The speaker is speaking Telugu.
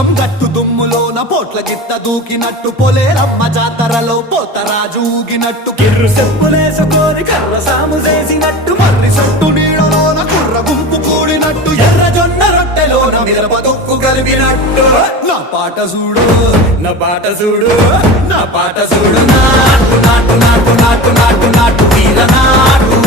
పోచం గట్టు దుమ్ములోన పోట్ల గిత్త దూకినట్టు పొలేరమ్మ జాతరలో పోతరాజు ఊగినట్టు కిర్రు చెప్పులేసుకొని కర్ర సాము చేసినట్టు మర్రి సొట్టు నీడలోన కుర్ర గుంపు కూడినట్టు ఎర్ర జొన్న రొట్టెలోన మిరప దొక్కు కలిపినట్టు నా పాట చూడు నా పాట చూడు నా పాట చూడు నాటు నాటు నాటు నాటు నాటు నాటు వీర నాటు